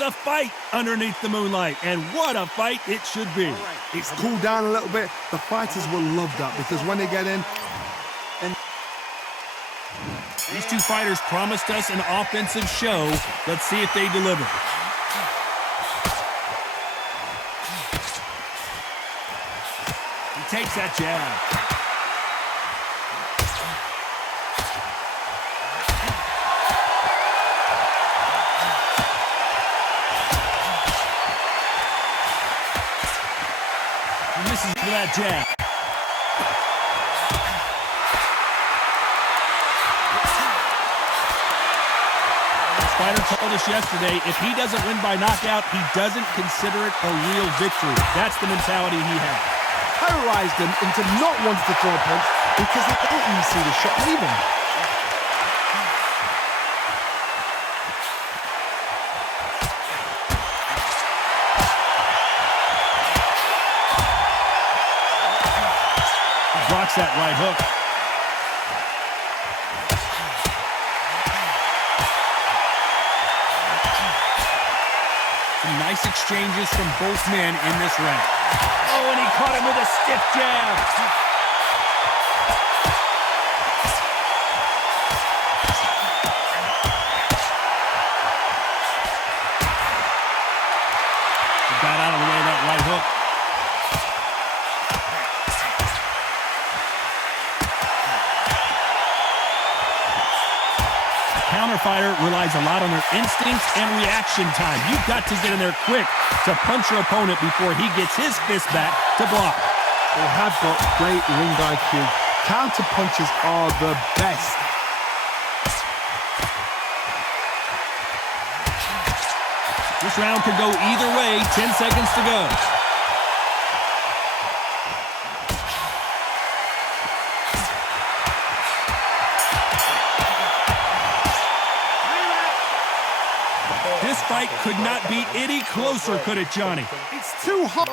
a fight underneath the moonlight, and what a fight it should be. It's cooled down a little bit. The fighters will love that because when they get in... These two fighters promised us an offensive show. Let's see if they deliver. He takes that jab. He misses with that jab. Fighter told us yesterday, if he doesn't win by knockout, he doesn't consider it a real victory. That's the mentality he has. Terrorized them into not wanting to throw a punch because they don't even see the shot leaving. He blocks that right hook. Nice exchanges from both men in this round. Oh, and he caught him with a stiff jab. He got out of the way of that right hook. Counter fighter relies a lot on their instincts and reaction time. You've got to get in there quick to punch your opponent before he gets his fist back to block. They have got great ring IQ. Counter punches are the best. This round could go either way. 10 seconds to go. This fight could not be any closer, could it, Johnny? It's too hot.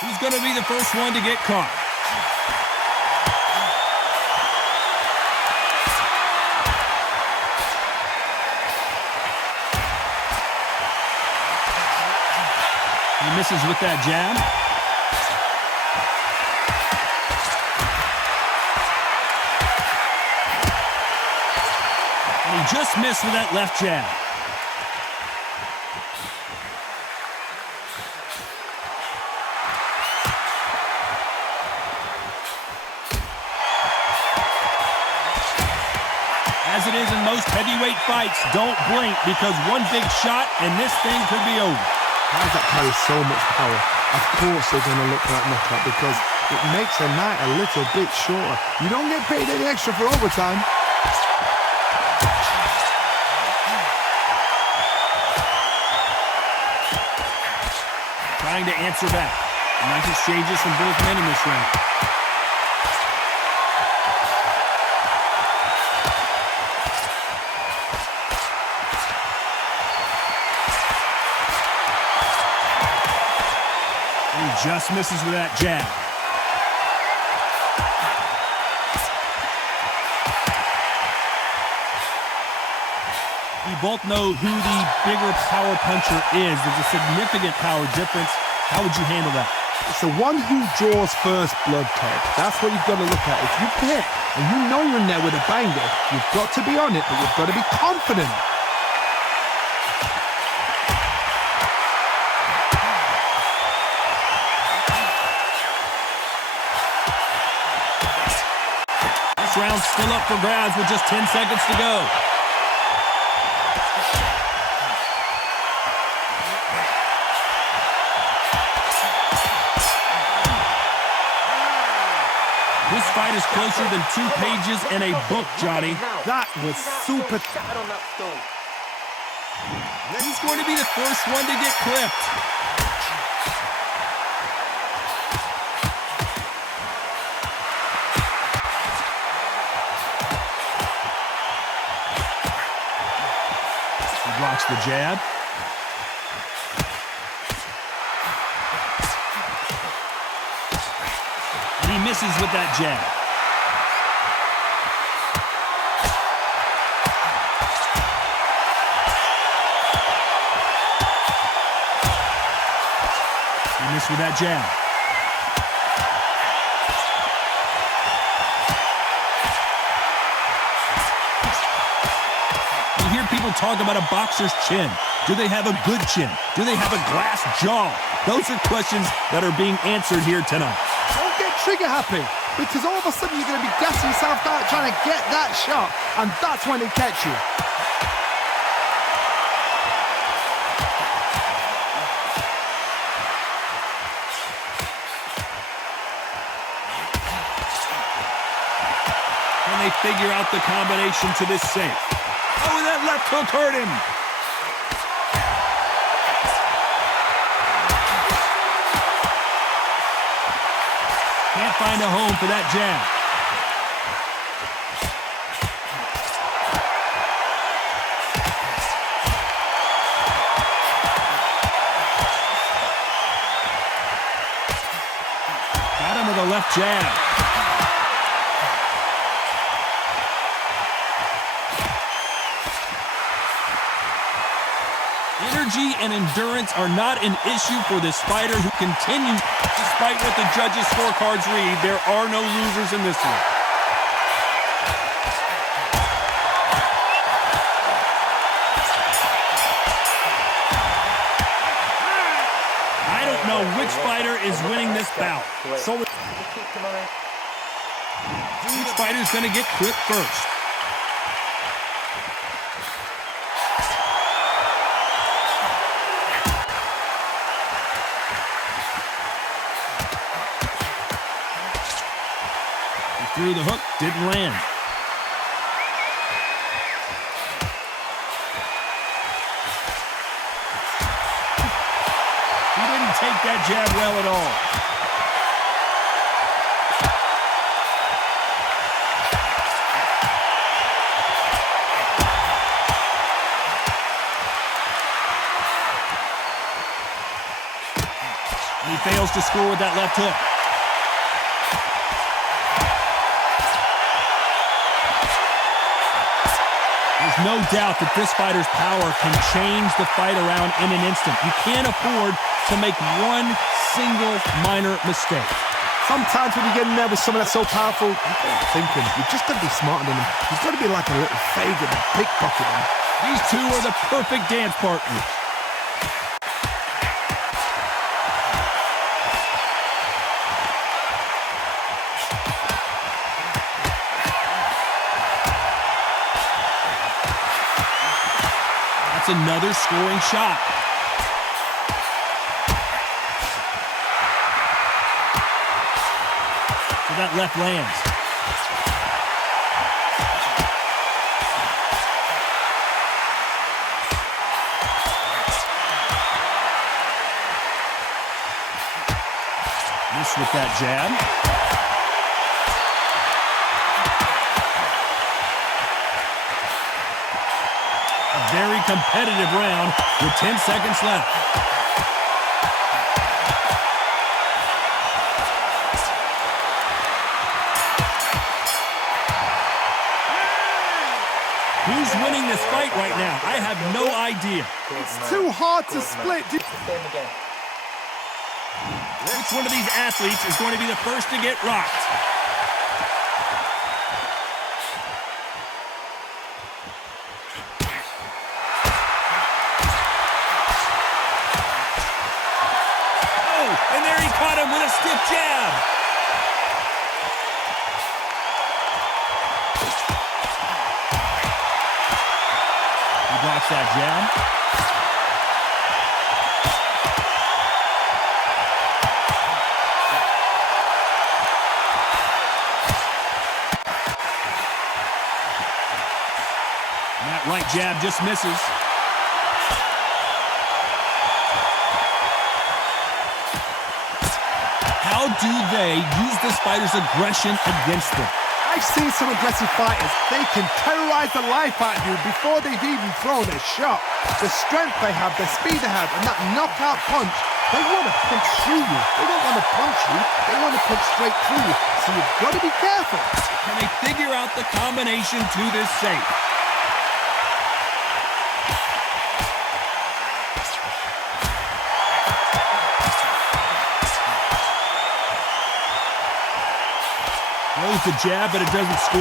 Who's going to be the first one to get caught? He misses with that jab. And he just missed with that left jab. As it is in most heavyweight fights, don't blink because one big shot and this thing could be over. Guys that carry so much power, of course they're going to look for that knockout because it makes a night a little bit shorter. You don't get paid any extra for overtime. Trying to answer back. Nice exchanges from both men in this round. And he just misses with that jab. We both know who the bigger power puncher is. There's a significant power difference. How would you handle that? It's the one who draws first blood, Todd. That's what you've got to look at. If you hit and you know you're in there with a banger, you've got to be on it, but you've got to be confident. This round's still up for grabs with just 10 seconds to go. This fight is closer than 2 pages in a book, Johnny. That was super. He's going to be the first one to get clipped. He blocks the jab. He misses with that jab. Miss with that jab. You hear people talk about a boxer's chin. Do they have a good chin? Do they have a glass jaw? Those are questions that are being answered here tonight. Don't get trigger happy, because all of a sudden you're going to be gassing yourself out trying to get that shot, and that's when it gets you. Can they figure out the combination to this safe? Oh, and that left hook hurt him. Can't find a home for that jab. Got him with a left jab. Energy and endurance are not an issue for this fighter who continues. Despite what the judges' scorecards read, there are no losers in this one. I don't know which fighter is winning this bout. So each fighter's going to get quit first. Through the hook, didn't land. He didn't take that jab well at all. He fails to score with that left hook. There's no doubt that this fighter's power can change the fight around in an instant. You can't afford to make one single minor mistake. Sometimes when you get in there with someone that's so powerful, you've got to thinking. You've just got to be smarter than him. You've got to be like a little faggot and pickpocket him. These two are the perfect dance partners. That's another scoring shot. So that left lands. Miss with that jab. Very competitive round with 10 seconds left. Who's winning this fight right now? I have no idea. It's too hard to split. Which one of these athletes is going to be the first to get rocked? And there he caught him with a stiff jab. He blocks that jab. And that right jab just misses. How do they use this fighter's aggression against them? I've seen some aggressive fighters. They can terrorize the life out of you before they've even thrown a shot. The strength they have, the speed they have, and that knockout punch, they want to punch through you. They don't want to punch you. They want to punch straight through you. So you've got to be careful. Can they figure out the combination to this safe? Lands a jab, but it doesn't score.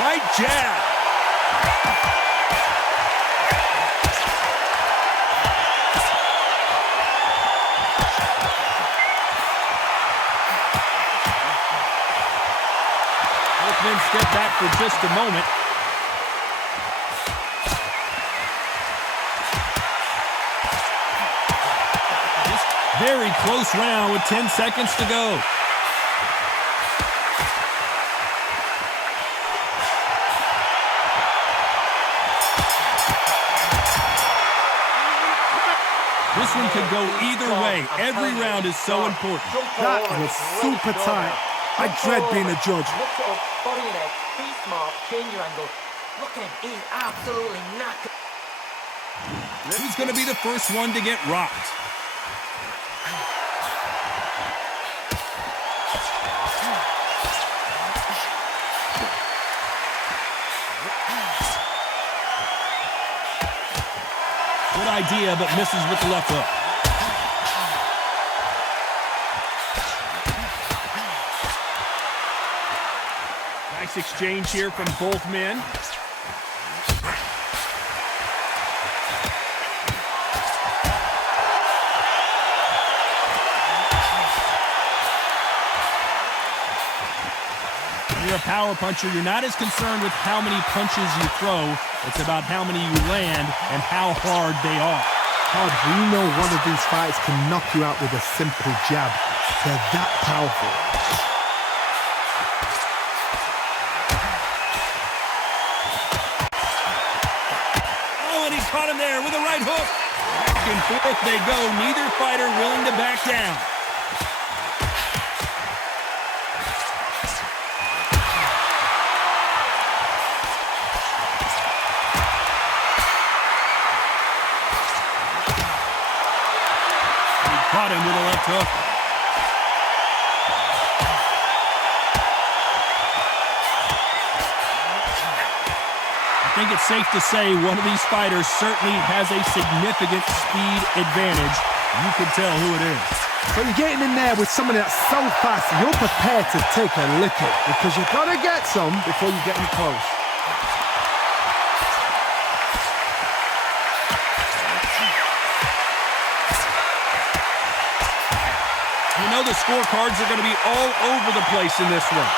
Right jab. Both men step back for just a moment. Very close round with 10 seconds to go. This one could go either way. Every round is so important. That was super tight. I dread being a judge. Look up, body and head, be smart, change your angle. Look at him, he's absolutely knackered. Who's going to be the first one to get rocked? Good idea, but misses with the left hook. Nice exchange here from both men. When you're a power puncher, you're not as concerned with how many punches you throw. It's about how many you land and how hard they are. We know one of these fights can knock you out with a simple jab. They're that powerful. Oh, and he caught him there with a right hook. Back and forth they go. Neither fighter willing to back down. Caught him with a left hook. I think it's safe to say one of these fighters certainly has a significant speed advantage. You can tell who it is. But you're getting in there with someone that's so fast, you're prepared to take a licking because you've got to get some before you get in close. You know the scorecards are going to be all over the place in this one.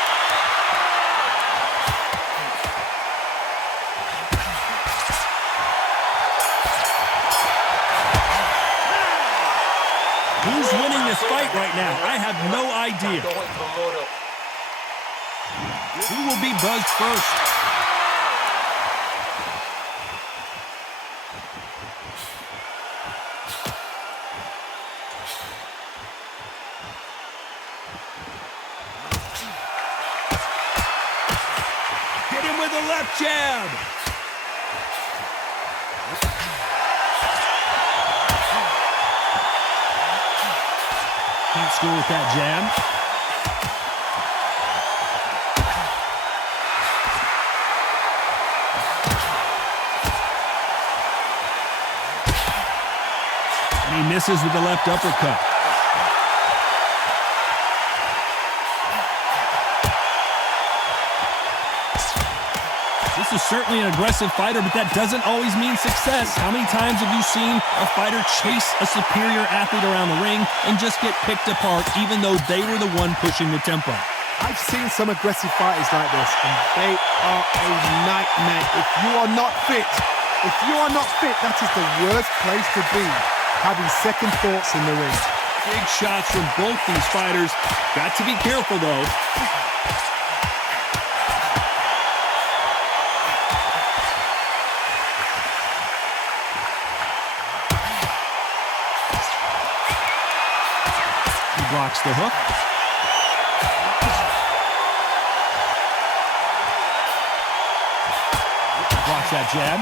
Who's winning this fight right now? I have no idea. Who will be buzzed first? With a left jab. Can't score with that jab. And he misses with the left uppercut. This is certainly an aggressive fighter, but that doesn't always mean success. How many times have you seen a fighter chase a superior athlete around the ring and just get picked apart even though they were the one pushing the tempo? I've seen some aggressive fighters like this, and they are a nightmare. If you are not fit, that is the worst place to be, having second thoughts in the ring. Big shots from both these fighters. Got to be careful, though. Blocks the hook. Blocks that jab.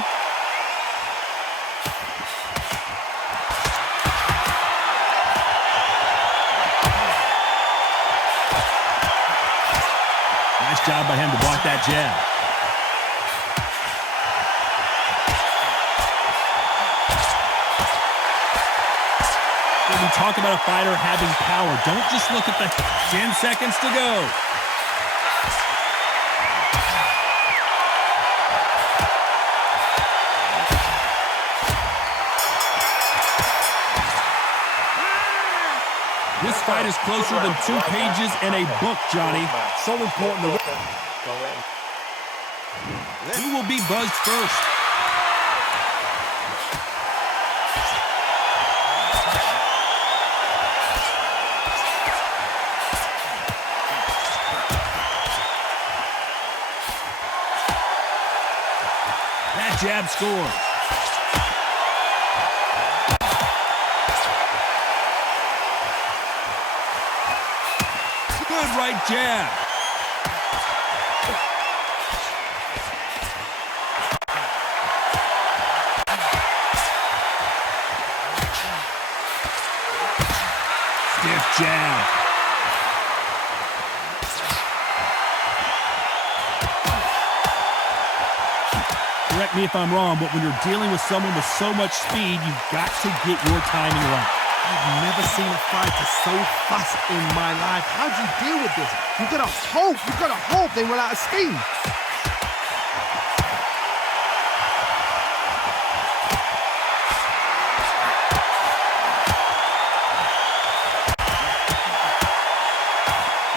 Nice job by him to block that jab. we talk about a fighter having power, don't just look at the 10 seconds to go. This fight is closer than 2 pages in a book, Johnny. So important. Who will be buzzed first? That jab scores. Good right jab. Stiff jab. Correct me if I'm wrong, but when you're dealing with someone with so much speed, you've got to get your timing right. I've never seen a fighter so fast in my life. How do you deal with this? You've got to hope they run out of steam.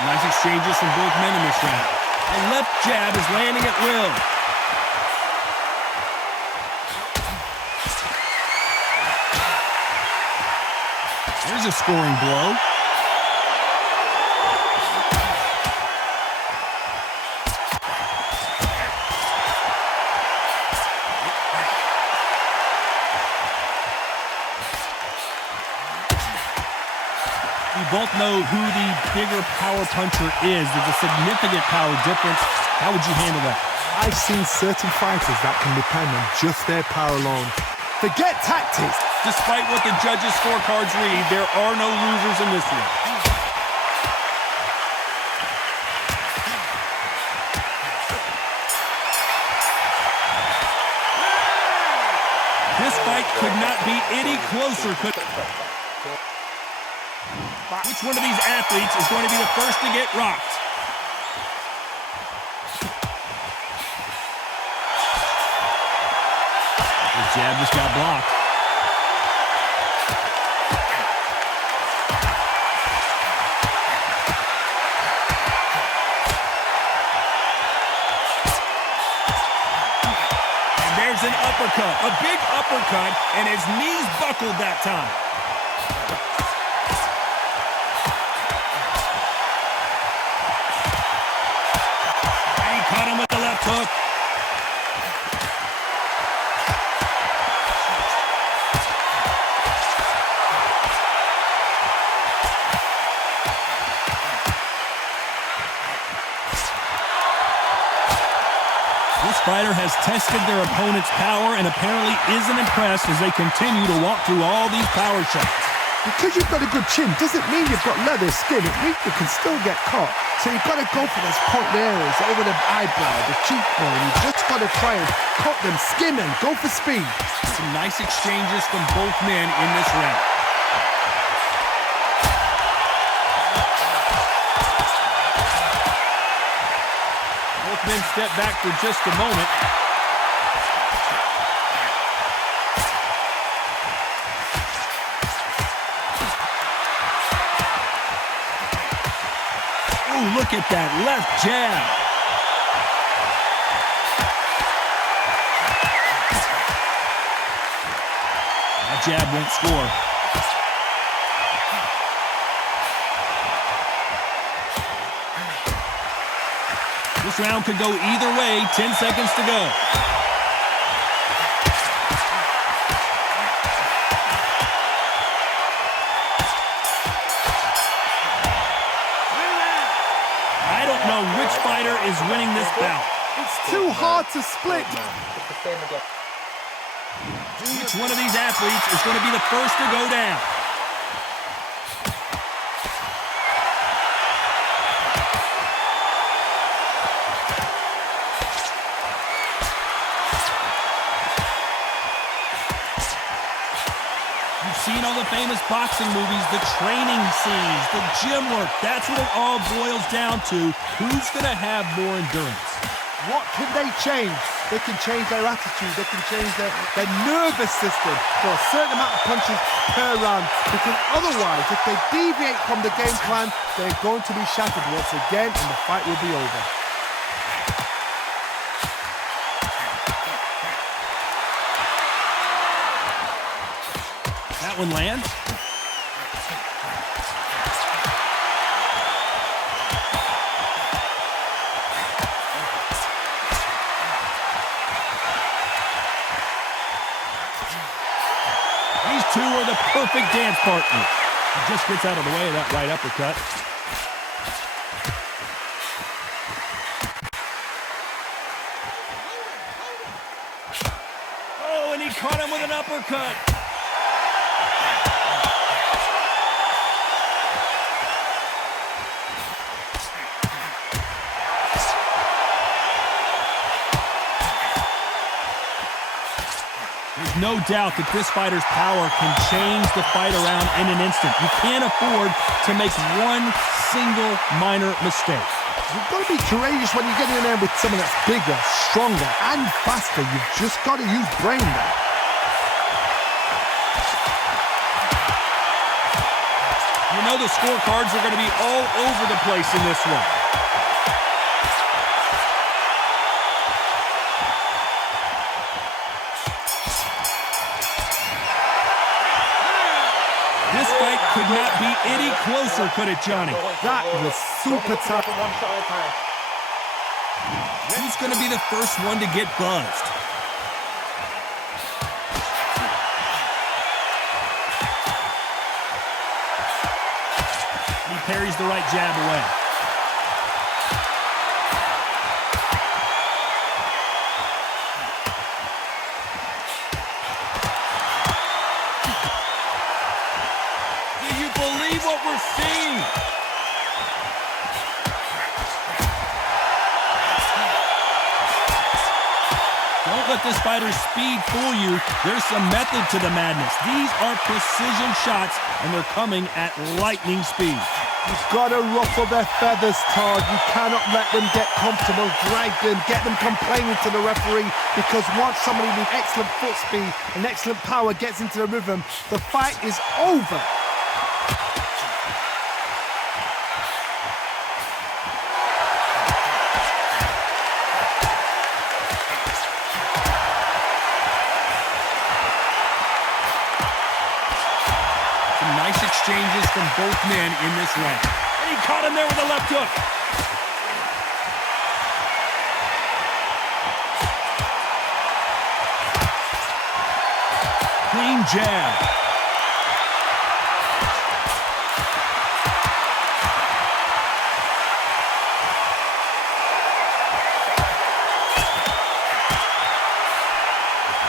Nice exchanges from both men in this round. A left jab is landing at will. There's a scoring blow. We both know who the bigger power puncher is. There's a significant power difference. How would you handle that? I've seen certain fighters that can depend on just their power alone. Forget tactics. Despite what the judges' scorecards read, there are no losers in this one. This fight could not be any closer. Which one of these athletes is going to be the first to get rocked? The jab just got blocked. An uppercut, a big uppercut, and his knees buckled that time. And he caught him with the left hook. This fighter has tested their opponent's power and apparently isn't impressed as they continue to walk through all these power shots. Because you've got a good chin doesn't mean you've got leather skin. It means you can still get caught. So you've got to go for those point areas over the eyebrow, the cheekbone. You've just got to try and cut them, skim them, go for speed. Some nice exchanges from both men in this round. Both men step back for just a moment. Oh, look at that left jab. That jab won't score. This round could go either way. 10 seconds to go. I don't know which fighter is winning this bout. It's too hard to split. Which one of these athletes is going to be the first to go down? seen all the famous boxing movies, the training scenes, the gym work. That's what it all boils down to. Who's going to have more endurance? What can they change? They can change their attitude. They can change their nervous system for a certain amount of punches per round. Because otherwise, if they deviate from the game plan, they're going to be shattered once again and the fight will be over. That one lands. These two are the perfect dance partners. He just gets out of the way of that right uppercut. Oh, and he caught him with an uppercut. There's no doubt that this fighter's power can change the fight around in an instant. You can't afford to make one single minor mistake. You've got to be courageous when you're getting in there with someone that's bigger, stronger, and faster. You've just got to use brain there. You know the scorecards are going to be all over the place in this one. This fight could not be any closer, could it, Johnny? That was super tough. Who's going to be the first one to get buzzed? He parries the right jab away. Believe what we're seeing. Don't let this fighter's speed fool you. There's some method to the madness. These are precision shots, and they're coming at lightning speed. You've got to ruffle their feathers, Todd. You cannot let them get comfortable, drag them, get them complaining to the referee, because once somebody with excellent foot speed and excellent power gets into the rhythm, the fight is over. Nice exchanges from both men in this round. And he caught him there with a left hook. Clean jab.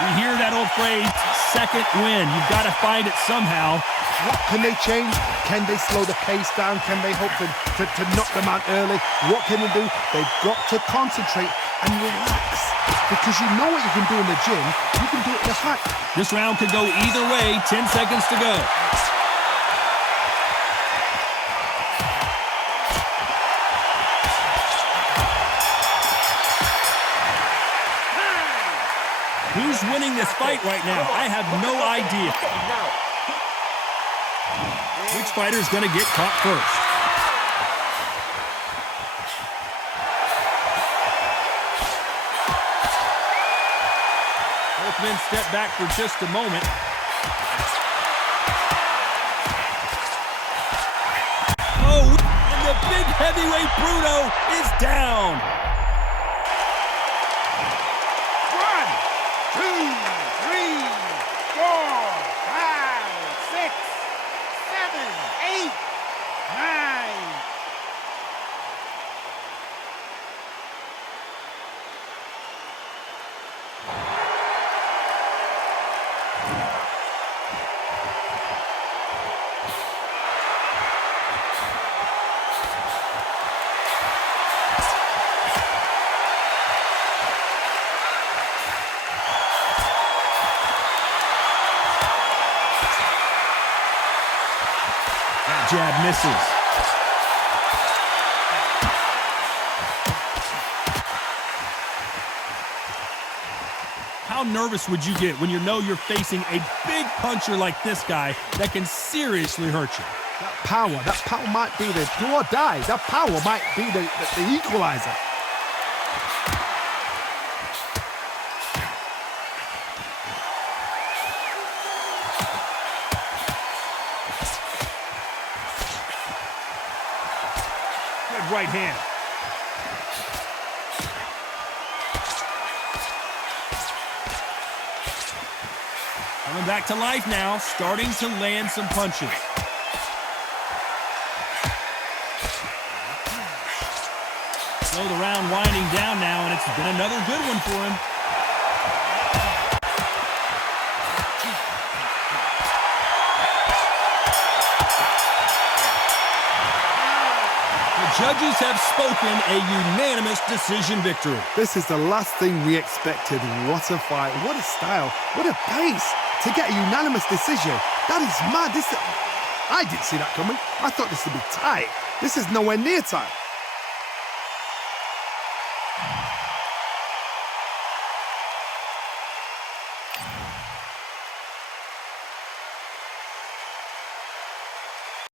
We hear that old phrase, second win. You've got to find it somehow. What can they change? Can they slow the pace down? Can they hope to knock them out early? What can they do? They've got to concentrate and relax. Because you know what you can do in the gym, you can do it in the fight. This round could go either way. 10 seconds to go. Who's winning this fight right now? I have no idea. Which fighter's going to get caught first? Both men step back for just a moment. Oh, and the big heavyweight Bruno is down. 1, 2, 3, 4, 5, 6, 7, 8, 9. jab misses. How nervous would you get when you know you're facing a big puncher like this guy that can seriously hurt you? That power might be the do or die. That power might be the equalizer. Good right hand. Coming back to life now, starting to land some punches. So the round winding down now, and it's been another good one for him. The judges have spoken, a unanimous decision victory. This is the last thing we expected. What a fight, what a style, what a pace to get a unanimous decision. That is mad. I didn't see that coming. I thought this would be tight. This is nowhere near tight.